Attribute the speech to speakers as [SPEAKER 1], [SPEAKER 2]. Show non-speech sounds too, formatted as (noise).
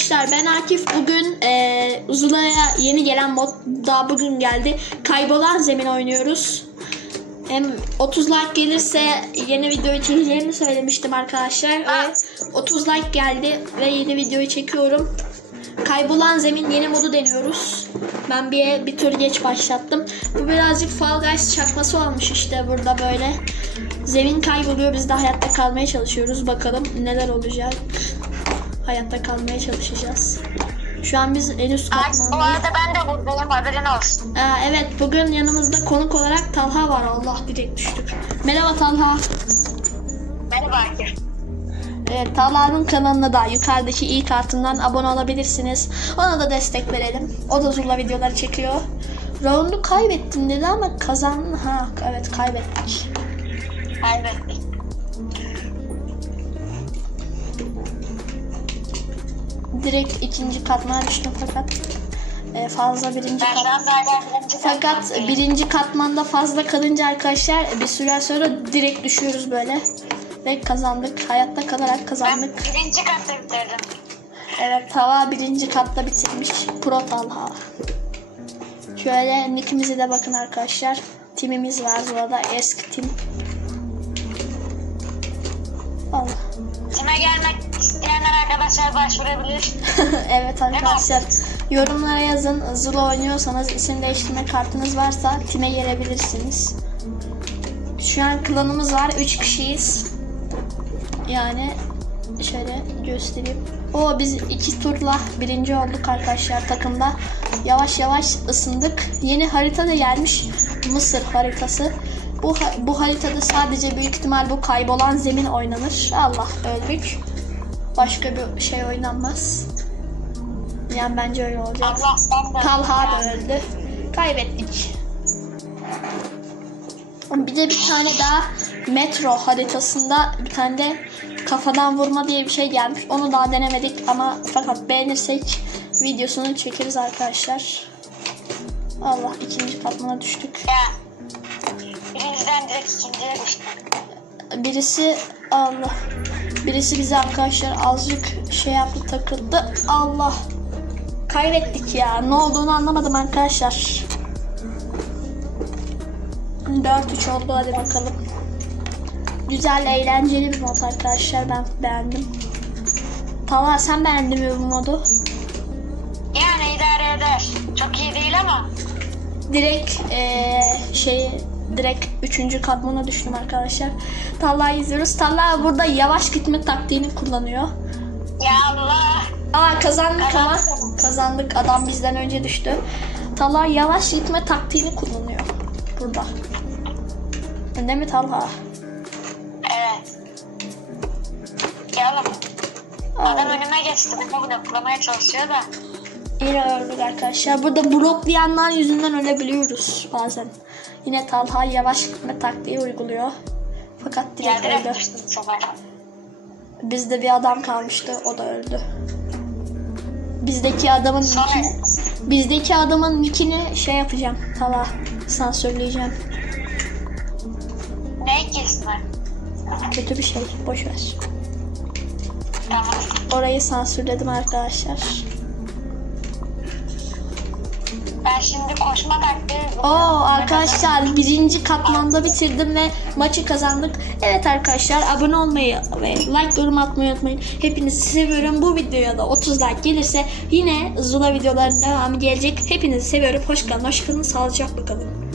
[SPEAKER 1] arkadaşlar ben Akif. Bugün e, Zula'ya yeni gelen mod daha bugün geldi. Kaybolan zemin oynuyoruz. Hem 30 like gelirse yeni videoyu çekeceğimi söylemiştim arkadaşlar. Ve 30 like geldi ve yeni videoyu çekiyorum. Kaybolan zemin yeni modu deniyoruz. Ben bir bir tur geç başlattım. Bu birazcık Fall Guys çakması olmuş işte burada böyle. Zemin kayboluyor biz de hayatta kalmaya çalışıyoruz. Bakalım neler olacak. Hayatta kalmaya çalışacağız. Şu an biz en üst
[SPEAKER 2] Ay, bu
[SPEAKER 1] katmandayız.
[SPEAKER 2] arada ben de buradayım haberin olsun.
[SPEAKER 1] Aa, evet bugün yanımızda konuk olarak Talha var. Allah direkt düştük. Merhaba Talha.
[SPEAKER 2] Merhaba Akif.
[SPEAKER 1] Evet, Talha'nın kanalına da yukarıdaki i kartından abone olabilirsiniz. Ona da destek verelim. O da Zula videoları çekiyor. Round'u kaybettin dedi ama kazan... Ha evet kaybettik.
[SPEAKER 2] Kaybettik.
[SPEAKER 1] Direkt ikinci katmana düştüm fakat e, fazla birinci
[SPEAKER 2] Ben
[SPEAKER 1] kat... Fakat birinci katmanda fazla kalınca arkadaşlar bir süre sonra direkt düşüyoruz böyle. Ve kazandık. Hayatta kalarak
[SPEAKER 2] Ben
[SPEAKER 1] kazandık.
[SPEAKER 2] birinci katta bitirdim.
[SPEAKER 1] Evet Tava birinci katta bitirmiş. Pro Talha. Şöyle nickimize de bakın arkadaşlar. Timimiz var burada. Eski tim. Allah.
[SPEAKER 2] Kime gelmek isteyenler arkadaşlar başvurabilir. (laughs)
[SPEAKER 1] evet arkadaşlar. Yorumlara yazın. Zula oynuyorsanız isim değiştirme kartınız varsa time gelebilirsiniz. Şu an klanımız var. 3 kişiyiz. Yani şöyle göstereyim. O biz iki turla birinci olduk arkadaşlar takımda. Yavaş yavaş ısındık. Yeni harita da gelmiş. Mısır haritası. Bu, bu haritada sadece büyük ihtimal bu kaybolan zemin oynanır. Allah öldük. Başka bir şey oynanmaz. Yani bence öyle olacak. Talha da öldü. Kaybettik. Bir de bir tane daha metro haritasında bir tane de kafadan vurma diye bir şey gelmiş. Onu daha denemedik ama fakat beğenirsek videosunu çekeriz arkadaşlar. Allah ikinci katmana düştük.
[SPEAKER 2] Ya. Direkt düştüm.
[SPEAKER 1] Birisi Allah. Birisi bize arkadaşlar azıcık şey yaptı takıldı. Allah. Kaybettik ya. Ne olduğunu anlamadım arkadaşlar. 4-3 oldu hadi bakalım. Güzel eğlenceli bir mod arkadaşlar ben beğendim. Talha sen beğendin mi bu modu?
[SPEAKER 2] Yani idare eder. Çok iyi değil ama.
[SPEAKER 1] Direkt eee şey direkt 3. katmana düştüm arkadaşlar. Talha'yı izliyoruz. Talha burada yavaş gitme taktiğini kullanıyor.
[SPEAKER 2] Ya Allah.
[SPEAKER 1] Aa kazandık ama
[SPEAKER 2] Kazandık.
[SPEAKER 1] Adam bizden önce düştü. Talha yavaş gitme taktiğini kullanıyor burada. Değil mi Talha?
[SPEAKER 2] Evet. Ya Adam önüme geçti. Bunu bloklamaya çalışıyor da.
[SPEAKER 1] yine öldük arkadaşlar. Burada bloklayanlar yüzünden ölebiliyoruz bazen. Yine Talha yavaş gitme taktiği uyguluyor. Fakat direkt
[SPEAKER 2] direkt
[SPEAKER 1] öldü. Bizde bir adam kalmıştı. O da öldü. Bizdeki adamın nickini, bizdeki adamın nickini şey yapacağım. Talha sansürleyeceğim.
[SPEAKER 2] ne ki ismi?
[SPEAKER 1] Kötü bir şey. Boş ver.
[SPEAKER 2] Tamam.
[SPEAKER 1] Orayı sansürledim arkadaşlar.
[SPEAKER 2] Şimdi koşma taktiği
[SPEAKER 1] Oo arkadaşlar birinci katmanda bitirdim ve maçı kazandık. Evet arkadaşlar abone olmayı ve like yorum atmayı unutmayın. Hepinizi seviyorum. Bu videoya da 30 like gelirse yine Zula videolarının devamı gelecek. Hepinizi seviyorum. Hoş kalın. Hoş kalın. Sağlıcakla kalın.